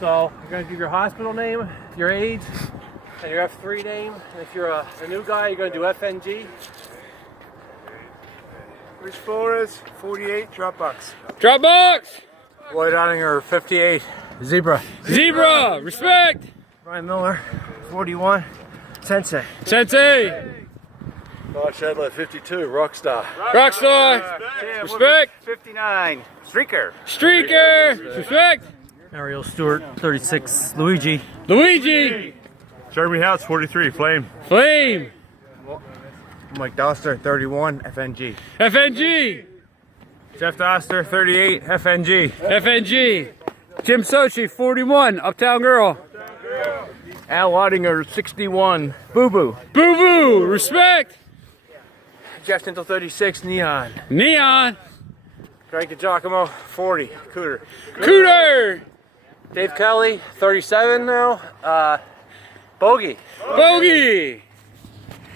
So you're going to give your hospital name, your age, and your F3 name. And if you're a new guy, you're going to do FNG. Rich Flores, 48, Dropbox. Dropbox! Lloyd Ottinger, 58. Zebra. Zebra! Respect! Brian Miller, 41. Sensei. Sensei! Todd Shadler, 52, Rockstar. Rockstar! Respect! 59, Streaker. Streaker! Respect! Ariel Stewart, 36. Luigi. Luigi! Jeremy House, 43, Flame. Flame! Mike Doster, 31, FNG. FNG! Jeff Doster, 38. FNG. FNG! Jim Sochi, 41, Uptown Girl. Al Ottinger, 61. Boo Boo. Boo Boo! Respect! Jeff Tintle, 36. Neon. Neon! Greg DiGiacomo, 40. Cooter. Cooter! Dave Kelly, 37 now. Bogey. Bogey!